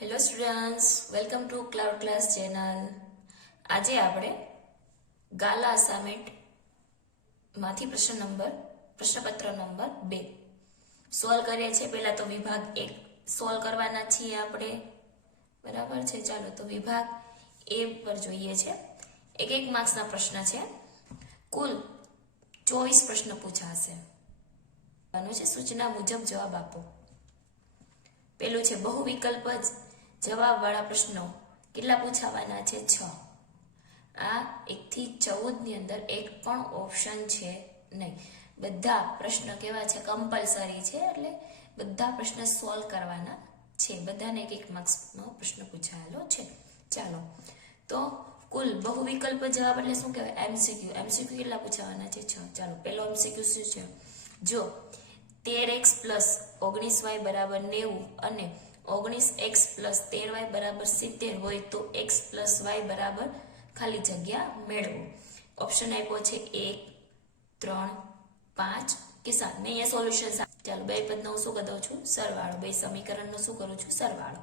Hello students, welcome to cloud class channel. આજે આપણે ગાલા assignment માંથી પ્રશ્નપત્ર નંબર 2 સોલ્વ કરીએ છીએ. પહેલા તો વિભાગ 1 સોલ્વ કરવાના છીએ આપણે, બરાબર છે. ચાલો તો વિભાગ A પર જોઈએ છે. એક માર્ક્સના પ્રશ્ન છે. કુલ 24 પ્રશ્ન પૂછાશે. સૂચના મુજબ જવાબ આપો. પેલું છે બહુ વિકલ્પ જવાબ વાળા પ્રશ્નો કેટલા પૂછાવાના છે? 6. આ 1 થી 14 ની અંદર એક પણ ઓપ્શન છે નહીં. બધા પ્રશ્ન કેવા છે? કમ્પલસરી છે, એટલે બધા પ્રશ્ન સોલ્વ કરવાના છે. બધાને એક માર્ક્સનો પ્રશ્ન પૂછાયેલો છે. ચાલો તો કુલ બહુ વિકલ્પ જવાબ એટલે શું કહેવાય? એમસીક્યુ કેટલા પૂછાવાના છે? 6. ચાલો પેલો એમસીક્યુ શું છે? જો 13x + 19y = 90 અને 19x + 13y = 70 હોય તો x + y = ખાલી જગ્યા મેળવો. ઓપ્શન આપ્યો છે 1, 3, 5 કે 7. મેં અહીંયા સોલ્યુશન. ચાલો બે પદનો શું કરી દઉં છું? સરવાળો. બે સમીકરણનો શું કરું છું? સરવાળો.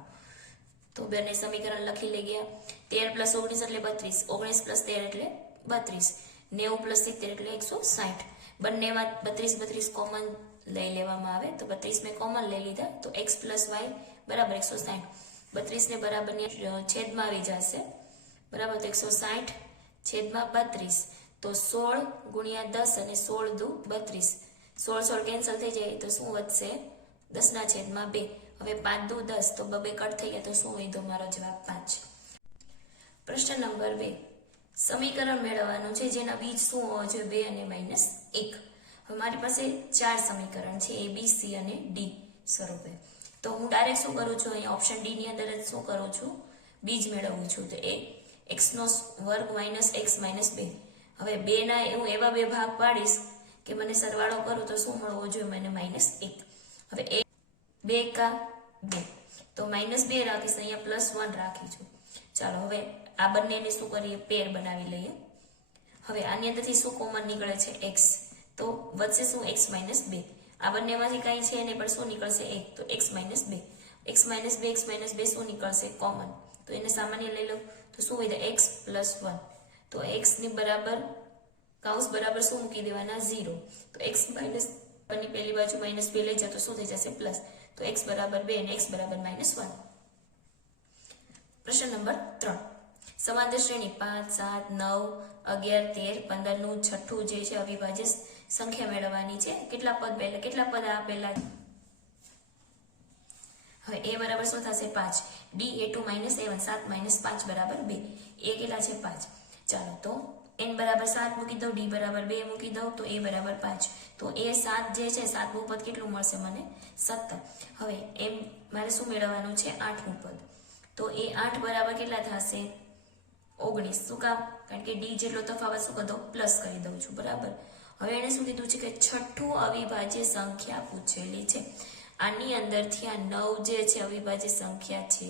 તો બંને સમીકરણ લખી લઈ ગયા. 13 + 19 એટલે 32, 19 + 13 એટલે 32, 90 + 70 એટલે 160. બંનેમાં 32 કોમન લઈ લેવામાં આવે તો 32 મેં કોમન લઈ લીધા તો x + y = 160. 32 ને બરાબરની છેદમાં આવી જશે, બરાબર. તો 160 છેદમાં 32 તો 16 × 10 અને 16 દુ 32. 16 કેન્સલ થઈ જાય તો શું વધશે? 10/2. હવે 5 દુ 10 તો 2 કટ થઈ ગયા તો શું વધ્યો? મારો જવાબ 5. પ્રશ્ન નંબર 2 સમીકરણ મેળવવાનું છે જેના બીજ શું હોવા જોઈએ? 2 અને -1. હવે મારી પાસે 4 સમીકરણ છે, A, B, C અને D સ્વરૂપે. તો હું ડાયરેક્ટ શું કરું છું? અહીંયા ઓપ્શન ડી ની અંદર જ શું કરું છું? બીજ મેળવું છું. તો એ x² - x - 2. હવે 2 ના હું એવા બે ભાગ પાડીશ કે મને સરવાળો કરું તો શું મળવો જોઈએ? મને -1. હવે 2 કા 2 તો -2 રાખીશ, અહીંયા +1 રાખી છું. ચાલો હવે આ બંનેને શું કરીએ? પેર બનાવી લઈએ. હવે આની અંદરથી શું કોમન નીકળે છે? x. તો વધશે શું? x - 2. આ બંનેમાંથી કઈ છે એને પણ શું નીકળશે? 1. તો x - 2. x - 2 x - 2 શું નીકળશે? કોમન. તો એને સામાન્ય લઈ લો તો શું વધે? x + 1. તો x ની બરાબર કૌંસ બરાબર શું મૂકી દેવાના? 0. તો x - ની પહેલી બાજુ -2 લઈ જાવ તો શું થઈ જશે? પ્લસ. તો x = 2 અને x = -1. પ્રશ્ન નંબર 3 સમાંતર શ્રેણી 5, 7, 9, 11, 13, 15 નું છઠ્ઠું જે છે અવિભાજ્ય સંખ્યા મેળવવાની છે. કેટલા પદ આપેલા? હવે a બરાબર શું થશે? 5. d a2 - a1 7 - 5 = 2. a કેટલા છે? 5. ચાલો તો n બરાબર 7 મૂકી દઉં, d બરાબર 2 મૂકી દઉં તો a બરાબર 5. તો a 7 જે છે 7મું પદ કેટલું મળશે મને? 17. હવે એમ મારે શું મેળવવાનું છે? 8મું પદ. તો એ 8 બરાબર કેટલા થશે? 19. શું કામ? કારણ કે d જેટલો તફાવત શું કરી દઉં? પ્લસ કરી દઉં છું, બરાબર. હવે એને શું કીધું છે કે છઠ્ઠું અવિભાજ્ય સંખ્યા પૂછેલી છે. આની અંદરથી આ 9 જે છે અવિભાજ્ય સંખ્યા છે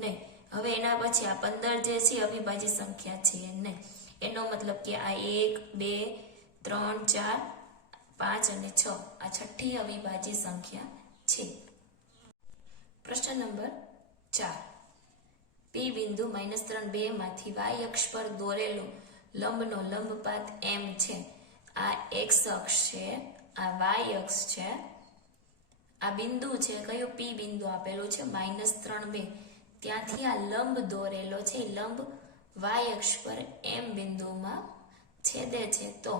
નહીં. હવે એના પછી આ 15 જે છે અવિભાજ્ય સંખ્યા છે નહીં. એનો મતલબ કે આ 1, 2, 3, 4, 5 અને 6 આ છઠ્ઠી અવિભાજ્ય સંખ્યા છે. પ્રશ્ન નંબર 4 P બિંદુ -3, 2 માંથી y અક્ષ પર દોરેલો લંબનો લંબપાત m છે. આ x અક્ષ છે, આ y અક્ષ છે, આ બિંદુ છે કયો? P બિંદુ આપેલું છે -3, 2. ત્યાંથી આ લંબ દોરેલો છે. લંબ y અક્ષ પર m બિંદુમાં છેદે છે તો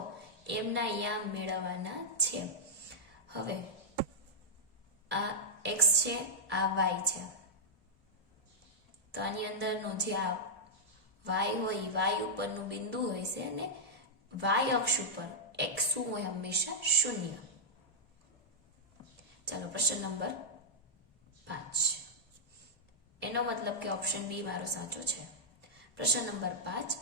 m ના યામ મેળવવાના છે. હવે આ x છે, આ y છે. તો આની અંદરનું જે આ y હોય, y ઉપરનું બિંદુ હોય છે અને y અક્ષ ઉપર x શું હોય? હંમેશા 0. ચાલો પ્રશ્ન નંબર 5. એનો મતલબ કે ઓપ્શન બી મારો સાચો છે. પ્રશ્ન નંબર 5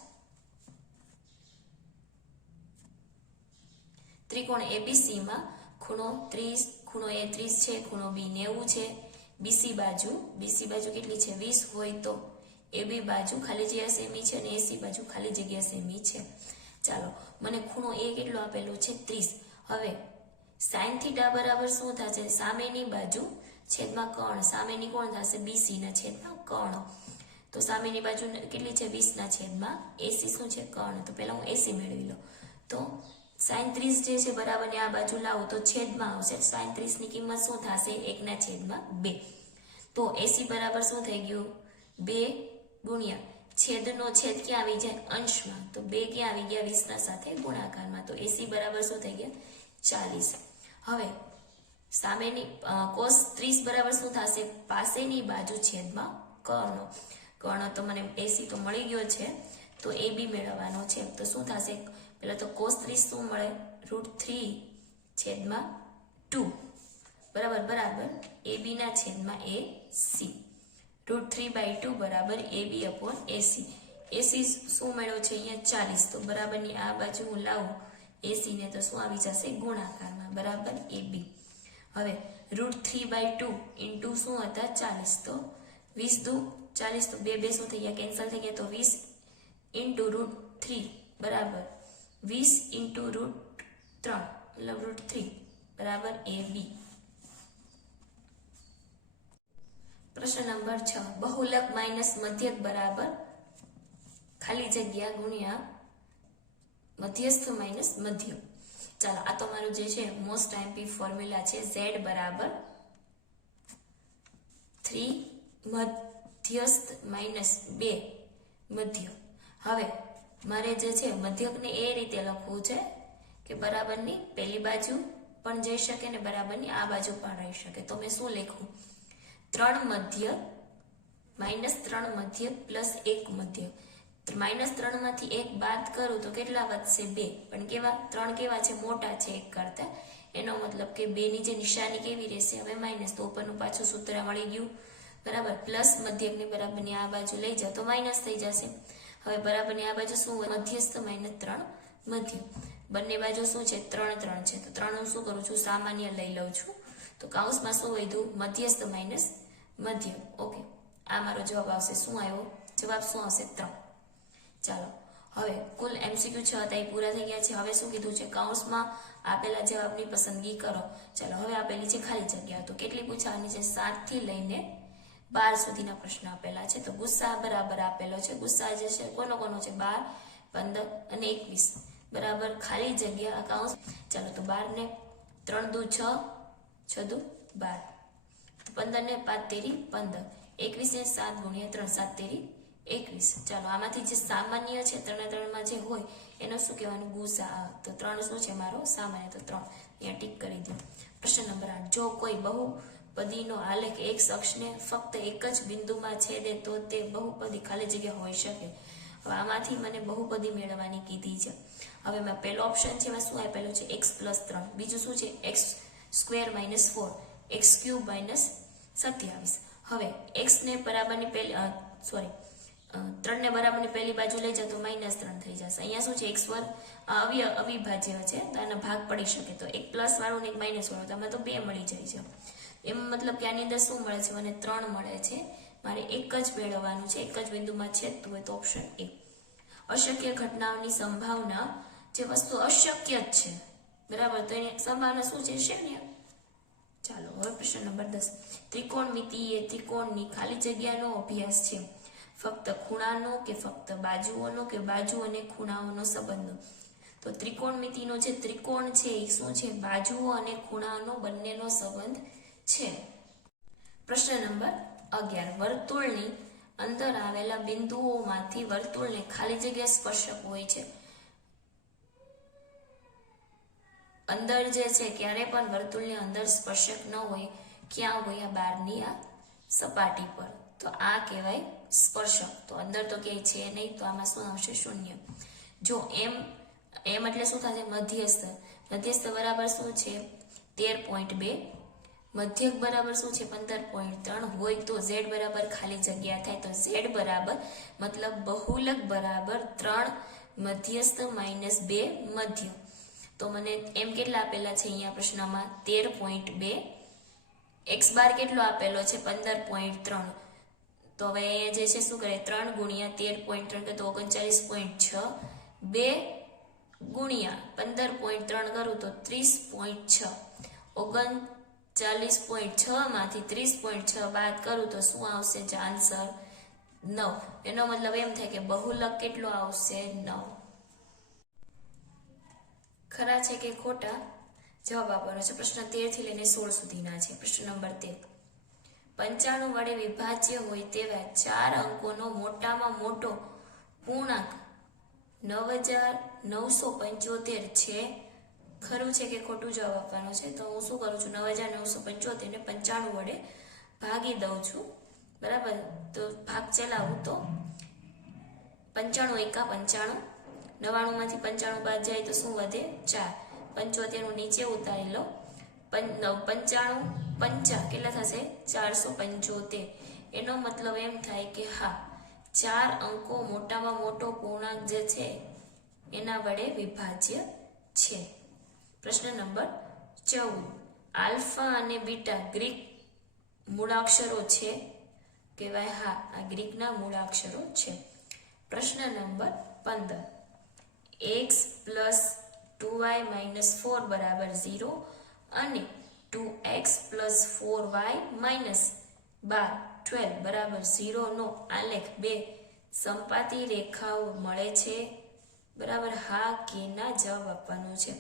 ત્રિકોણ ABC માં ખૂણો 30, ખૂણો A 30 છે, ખૂણો B 90 છે. BC બાજુ કેટલી છે? 20 હોય તો AB બાજુ ખાલી જગ્યા સેમી છે અને AC બાજુ ખાલી જગ્યા સેમી છે. ચાલો મને ખૂણો A કેટલો આપેલો છે? 30. હવે sin θ બરાબર શું થશે? સામેની બાજુ છેદમાં કર્ણ, સામેની કોણ થશે બીસી ના છેદમાં કર્ણ. તો સામેની બાજુ કેટલી છે 20 ના છેદમાં 80 શું છે કર્ણ. તો પહેલા હું 80 મેળવી લઉં. તો sin 30 જે છે બરાબર ને આ બાજુ લાવો તો છેદમાં આવશે. sin 30 ની કિંમત શું થશે 1 ના છેદમાં 2. તો 80 બરાબર શું થઈ ગયું 2 ગુણ્યા છેદનો છેદ ક્યાં આવી જાય અંશમાં. તો 2 ક્યાં આવી ગયા 20 ના સાથે ગુણાકારમાં. તો 80 બરાબર શું થઈ ગયા 40. હવે સામેની cos 30 બરાબર શું થશે પાસેની બાજુ છેદમાં કર્ણ. કર્ણ તો મને 80 તો મળી ગયો છે, તો એ બી મેળવવાનો છે. તો શું થશે પેલા તો cos 30 શું મળે √3 છેદમાં 2 બરાબર બરાબર AB ના છેદમાં AC. √3/2 બરાબર AB/AC. AC શું મળ્યો છે અહીંયા 40. તો બરાબરની આ બાજુ હું લાવું AC ને તો શું આવી જશે ગુણાકારમાં બરાબર AB. હવે √3/2 ઇન્ટુ શું હતા 40. તો 20 દુ 40 તો 2 શું થઈ ગયા કેન્સલ થઈ ગયા. તો 20 ઇન્ટુ √3 બરાબર 20 ઇન્ટુ √3 મતલબ √3 બરાબર AB. પ્રશ્ન નંબર 6 બહુલક માઇનસ મધ્યક બરાબર ખાલી જગ્યા ગુણ્યા મધ્યસ્થ માઇનસ મધ્યક. ચાલો આ તો મારું જે છે મોસ્ટ આઈએમપી ફોર્મ્યુલા છે. Z બરાબર 3 મધ્યસ્થ માઇનસ 2 મધ્યક. હવે મારે જે છે મધ્યકને એ રીતે લખવું છે કે બરાબરની પેલી બાજુ પણ જઈ શકે ને બરાબરની આ બાજુ પણ રહી શકે. તો મેં શું લખ્યું 3 મધ્યક માઇનસ 3 મધ્યક પ્લસ 1 મધ્યક. -3 માંથી 1 બાદ કરું તો કેટલા વધશે 2. પણ કેવા 3 કેવા છે મોટા છે 1 કરતા. એનો મતલબ કે 2 ની જે નિશાની કેવી રહેશે હવે માઇનસ. તો ઉપરનું પાછું સૂત્ર મળી ગયું બરાબર. પ્લસ મધ્યકને બરાબરની આ બાજુ લઈ જાઓ તો માઇનસ થઈ જશે. હવે બરાબરની આ બાજુ શું મધ્યસ્થ -3 મધ્યક. બંને બાજુ શું છે 3 3 છે. તો 3 હું શું કરું છું સામાન્ય લઈ લઉં છું. તો કૌંસમાં શું વધ્યું મધ્યસ્થ માઇનસ મધ્યક. ઓકે આ મારો જવાબ આવશે. શું આવ્યો જવાબ શું આવશે 3. ચાલો હવે કુલ MCQ 6 હતા એ પૂરા થઈ ગયા છે. હવે શું કીધું છે કૌંસમાં આપેલા જવાબની પસંદગી કરો. ચાલો હવે આપેલી છે ખાલી જગ્યા. તો કેટલી પૂછવાની છે 7 થી લઈને 12 સુધીના પ્રશ્ન આપેલા છે. તો ગુસ્સા બરાબર આપેલો છે. ગુસ્સા જે છે કોનો કોનો છે 12 15 અને 21 બરાબર ખાલી જગ્યા કૌંસ. ચાલો તો 12 ને 3 દુ 6 6 દુ 12 15 ને 5 તેરી 15 21 ને 7 ગુણ્યા 3 7 તેરી 21. ચાલો આમાંથી જે સામાન્ય છે 3 માં જે હોય એનો શું કહેવાનું ગુસા. તો 3 શું છે મારો સામાન્ય. તો 3 અહીંયા ટીક કરી દો. પ્રશ્ન નંબર 8 જો કોઈ બહુપદીનો આલેખ એક અક્ષને ફક્ત એક જ બિંદુમાં છેદે તો તે બહુપદી ખાલી જગ્યા હોઈ શકે. હવે આમાંથી મને બહુપદી મેળવવાની કીધી છે. હવે મેં પહેલો ઓપ્શન છે એમાં શું આપેલું છે x+3. બીજું શું છે x² - 4 x³ - 27. હવે x ને બરાબરની પહેલી 3 ને બરાબરની પહેલી બાજુ લઈ જાવ તો -3 થઈ જશે. અહીંયા શું છે x² અવિભાજ્ય છે તો આનો ભાગ પડી શકે. તો એક પ્લસ વાળું ને એક માઇનસ વાળું તો આમાં તો 2 મળી જાય છે. એમ મતલબ કે આની અંદર શું મળે છે મને 3 મળે છે. મારે એક જ મેળવવાનું છે. એક જ બિંદુમાં છેદતું હોય તો ઓપ્શન A. અશક્ય ઘટનાઓની સંભાવના જે વસ્તુ અશક્ય જ છે બરાબર તો એની સંભાવના શું છે શૂન્ય. ચાલો હવે પ્રશ્ન નંબર 10 ત્રિકોણમિતિ એ ત્રિકોણની ખાલી જગ્યાનો અભ્યાસ છે. ફક્ત ખૂણાનો કે ફક્ત બાજુઓનો કે બાજુ અને ખૂણાઓનો સંબંધ. તો ત્રિકોણમિતિનો જે ત્રિકોણ છે એ શું છે બાજુઓ અને ખૂણાઓનો બંનેનો સંબંધ છે. પ્રશ્ન નંબર 11 વર્તુળની અંદર આવેલા બિંદુઓમાંથી વર્તુળને ખાલી જગ્યા સ્પર્શક હોય છે. અંદર જે છે ક્યારે પણ વર્તુળની અંદર સ્પર્શક ન હોય. ક્યાં હોય આ બહારની આ સપાટી પર. તો આ કહેવાય સ્પર્શક. તો અંદર તો ક્યાંય છે નહીં તો આમાં શું આવશે શૂન્ય. જો એમ એટલે શું થશે મધ્યસ્થ. મધ્યસ્થ બરાબર શું છે 13.2. મધ્યક બરાબર શું છે 15.3 હોય તો z બરાબર ખાલી જગ્યા થાય. તો z બરાબર મતલબ બહુલક બરાબર 3 મધ્યસ્થ -2 મધ્ય. તો મને એમ કેટલા આપેલા છે અહીંયા પ્રશ્નમાં 13.2. x બાર કેટલો આપેલો છે 15.3. તો હવે અહીંયા જે છે શું કરે 3 ગુણ્યા 13.3 તો 39.6 2 ગુણ્યા 15.3 કરું તો 30.6 40.6 માંથી 30.6 બાદ કરું તો શું આવશે? આન્સર 9. એનો મતલબ એમ થાય કે બહુલક કેટલો આવશે? 9. ખરા છે કે ખોટા? જવાબ આપવાનો છે. પ્રશ્ન 13 થી લઈને 16 સુધીના છે. પ્રશ્ન નંબર 13. 95 વડે વિભાજ્ય હોય તેવા 4 અંકોનો મોટામાં મોટો પૂર્ણાંક 9975 છે. ખરું છે કે ખોટું? જવાબ આપવાનો છે. તો હું શું કરું છું? 9975 ને 95 વડે ભાગી દઉં છું. બરાબર? તો ભાગ ચલાવું તો 95 એકા 95, 99 માંથી 95 બાદ જાય તો શું વધે? 4. 75 નું નીચે ઉતારી લો. 95 પંચા કેટલા થશે? 475. એનો મતલબ એમ થાય કે હા, 4 અંકો મોટામાં મોટો પૂર્ણાંક જે છે એના વડે વિભાજ્ય છે. પ્રશ્ન નંબર 14. આલ્ફા અને બીટા ગ્રીક મૂળાક્ષરો છે કહેવાય? હા, આ ગ્રીકના મૂળાક્ષરો છે. પ્રશ્ન number 15. x plus 2y minus 4 બરાબર 0 અને 2x પ્લસ 4y માઇનસ 12 બરાબર 0 નો આલેખ બે સમપાતી રેખાઓ મળે છે. બરાબર? હા કે ના જવાબ આપવાનો છે.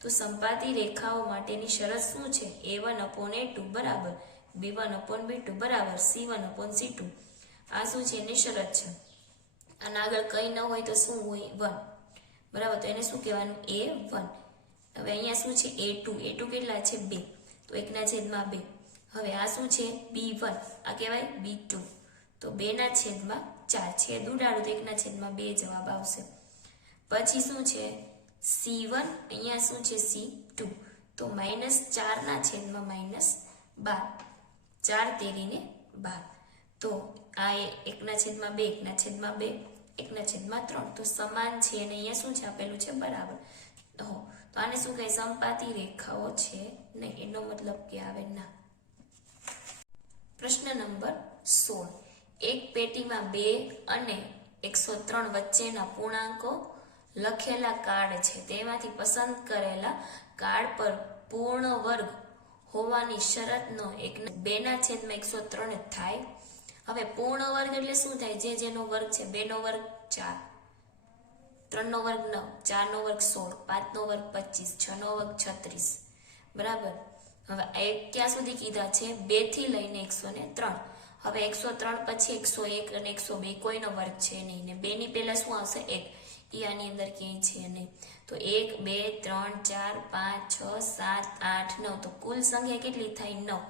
તો સમપાતી રેખાઓ માટેની શરત શું છે? a1/a2 બરાબર b1/b2 બરાબર c1/c2. આ શું છે? એની શરત છે. અને આગળ કઈ ન હોય તો શું હોય? 1. બરાબર? તો એને શું કહેવાનું? a1. હવે અહીંયા શું છે? a2 કેટલા છે? 2. તો 1/2. હવે આ શું છે? b1. આ કહેવાય b2. તો 2/4. છેદ ઉડાડો તો 1/2 જવાબ આવશે. પછી શું છે? c1. અહીંયા શું છે? c2. તો -4/-12. 4 તેરીને 12. તો આ 1/2, 1/2, 1/3. તો સમાન છે અને અહીંયા શું છે? આપેલું છે બરાબર. તો આને શું કહે? સમપાતી રેખાઓ છે નહીં. એનો મતલબ કે આવે ના. પ્રશ્ન નંબર 16. એક પેટીમાં 2 અને 103 વચ્ચેના પૂર્ણાંકો લખેલા કાર્ડ છે. તેમાંથી પસંદ કરેલા કાર્ડ પર પૂર્ણ વર્ગ હોવાની શરતનો 2/103 થાય. હવે પૂર્ણ વર્ગ એટલે શું થાય? જેનો વર્ગ છે. 2 નો વર્ગ 4, 3 નો વર્ગ 9, 4 નો વર્ગ 16, 5 નો વર્ગ 25, 6 નો વર્ગ 36. બરાબર? હવે ક્યાં સુધી કીધા છે? 2 થી લઈને 103. હવે 103 પછી 101 અને 102 કોઈનો વર્ગ છે નહીં ને 2 ની પહેલા શું આવશે? 1. એ આની અંદર ક્યાંય છે નહીં. તો 1, 2, 3, 4, 5, 6, 7, 8, 9. તો કુલ સંખ્યા કેટલી થાય? 9.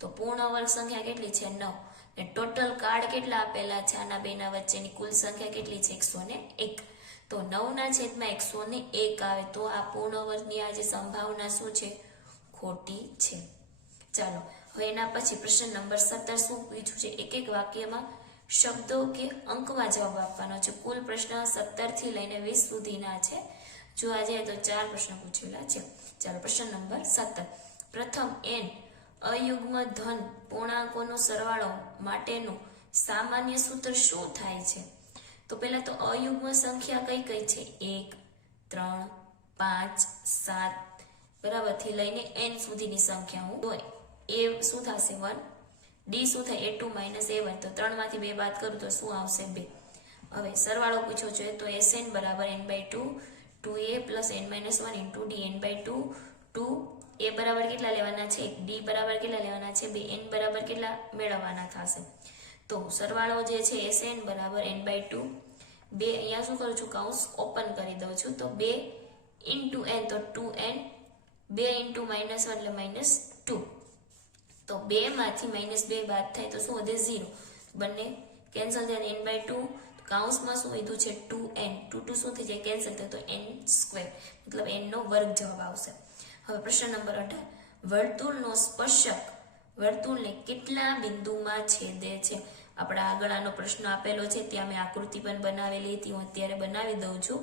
તો પૂર્ણ વર્ગ સંખ્યા કેટલી છે? 9. ને ટોટલ કાર્ડ કેટલા આપેલા છે? આના બેના વચ્ચેની કુલ સંખ્યા કેટલી છે? 101. તો 9/101 આવે. તો આ પૂર્ણ વર્ગની આ જે સંભાવના શું છે? ખોટી છે. ચાલો હવે એના પછી પ્રશ્ન નંબર 17 શું પૂછ્યું છે? એક વાક્યમાં શબ્દો કે અંકમાં જવાબ આપવાનો છે. કુલ પ્રશ્ન 17 થી લઈને 20 સુધીના છે. જોવા જઈએ તો 4 પ્રશ્ન પૂછેલા છે. ચાલો પ્રશ્ન નંબર 17. પ્રથમ n અયુગ્મ ધન પૂર્ણાંકોનો સરવાળો માટેનું સામાન્ય સૂત્ર શું થાય છે? તો પહેલા તો અયુગ્મ સંખ્યા કઈ કઈ છે? 1, 3, 5, 7 બરાબર થી લઈને n સુધીની સંખ્યા. હું તો a શું થશે? 1. d શું થાય? a2 - a1. તો 3 માંથી 2 બાદ કરું તો શું આવશે? 2. હવે સરવાળો પૂછ્યો છે તો sn બરાબર n/2 2a + n - 1 × d n/2 2a બરાબર કેટલા લેવાના છે? 1. d બરાબર કેટલા લેવાના છે? 2. n બરાબર કેટલા મેળવવાના થશે? તો સરવાળો જે છે sn બરાબર n/2. 2 અહીંયા શું કરું છું? કૌંસ ઓપન કરી દઉં છું. તો 2 × n તો 2n. 2 × -1 એટલે -2. તો 2 માંથી -2 બાદ થાય તો શું વધે? 0. બંને કેન્સલ થાય. n/2 કૌંસમાં શું વધ્યું છે? 2n. 2 શું થઈ જાય? કેન્સલ થાય તો n². મતલબ n નો વર્ગ જવાબ આવશે. હવે પ્રશ્ન નંબર 18. વર્તુળનો સ્પર્શક વર્તુળને કેટલા બિંદુમાં છેદે છે? આપણા આગળ આનો પ્રશ્ન આપેલો છે. ત્યાં મેં આકૃતિ પણ બનાવેલી હતી. હું અત્યારે બનાવી દઉં છું.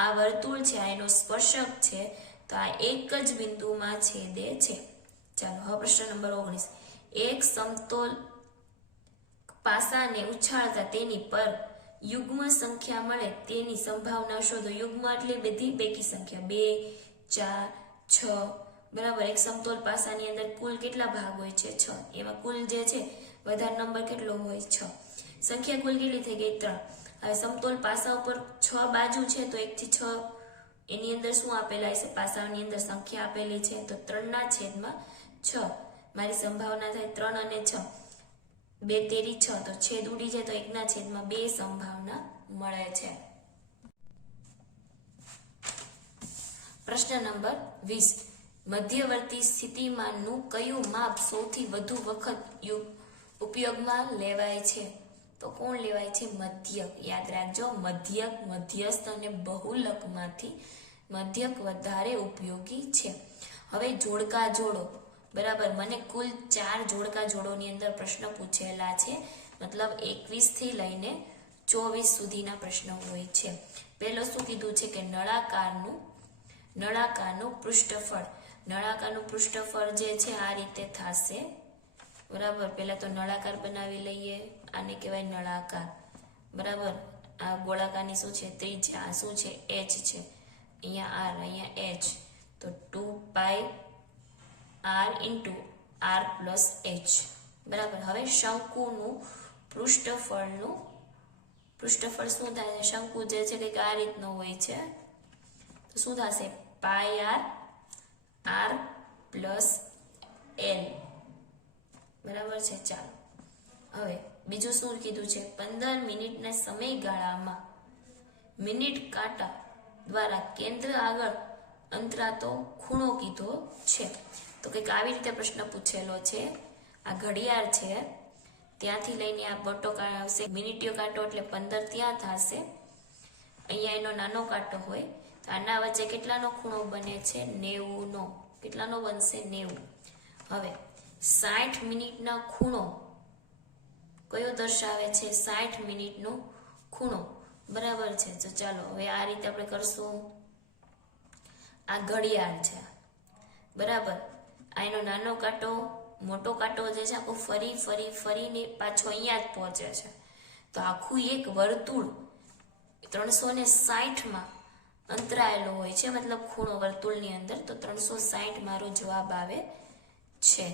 આ વર્તુળ છે, આ એનો સ્પર્શક છે. તો આ એક જ બિંદુમાં છેદે છે. ચાલો હવે પ્રશ્ન નંબર 19. એક સમતોલ પાસાને ઉછાળતા તેની પર યુગ્મ સંખ્યા મળે તેની સંભાવના શોધો. યુગ્મ એટલે બધી બેકી સંખ્યા. 2, 4, 6, બરાબર. એક સમતોલ પાસાની અંદર કુલ કેટલા ભાગ હોય છે? 6. એમાં કુલ જે છે વધારે નંબર કેટલો હોય? 6. સંખ્યા કુલ કેટલી થઈ ગઈ? 3. હવે સમતોલ પાસા ઉપર 6 બાજુ છે તો 1 થી 6 એની અંદર શું આપેલા છે? પાસાની અંદર સંખ્યા આપેલી છે તો 3/6. મારી સંભાવના થાય 3 અને 6. 2 તેરી 6 તો છેદ ઉડી જાય તો 1/2 સંભાવના મળે છે. પ્રશ્ન નંબર 20. મધ્યવર્તી સ્થિતિમાનનું કયું માપ સૌથી વધુ વખત ઉપયોગમાં લેવાય છે? તો કોણ લેવાય છે? મધ્યક. યાદ રાખજો, મધ્યક, મધ્યસ્થ અને બહુલકમાંથી મધ્યક વધારે ઉપયોગી છે. હવે જોડકા જોડો. બરાબર. મને કુલ 4 જોડકા જોડોની અંદર પ્રશ્ન પૂછેલા છે, મતલબ 21 થી લઈને 24 સુધીના પ્રશ્નો હોય છે. પહેલો શું કીધું છે કે નળાકારનું પૃષ્ઠફળ. નળાકારનું પૃષ્ઠફળ જે છે આ રીતે થશે. બરાબર. પહેલા તો નળાકાર બનાવી લઈએ. આને કહેવાય નળાકાર. બરાબર. આ ગોળાકારની શું છે? ત્રિજ્યા. આ શું છે? h છે. અહીંયા r, અહીંયા h. તો 2πr r પ્લસ h. બરાબર. હવે શંકુનું પૃષ્ઠફળ શું થાય છે? શંકુ જે છે કંઈક આ રીતનો હોય છે તો શું થશે? πr r plus l. બરાબર છે. ચાલો હવે બીજું શું કીધું છે? 15 મિનિટના સમયગાળામાં મિનિટ કાંટા દ્વારા કેન્દ્ર આગળ અંતરાતો ખૂણો કીધો છે. તો કંઈક આવી રીતે પ્રશ્ન પૂછેલો છે. આ ઘડિયાળ છે, ત્યાંથી લઈને આ બટો આવશે, મિનિટીયો કાંટો એટલે 15 ત્યાં થશે. અહીંયા એનો નાનો કાંટો હોય તો આના વચ્ચે કેટલાનો ખૂણો બને છે? 90 નો. કેટલાનો બનશે? 90. હવે 60 મિનિટનો ખૂણો કયો દર્શાવે છે? 60 મિનિટનો ખૂણો. બરાબર છે. તો ચાલો હવે આ રીતે આપણે કરશું. આ ઘડિયાળ છે. બરાબર. આ એનો નાનો કાંટો, મોટો કાંટો જે છે આખો ફરીને પાછો અહીંયા જ પહોંચે છે. તો આખું એક વર્તુળ 360 અંતરાયેલો હોય છે, મતલબ ખૂણો વર્તુળની અંદર. તો 360 મારો જવાબ આવે છે.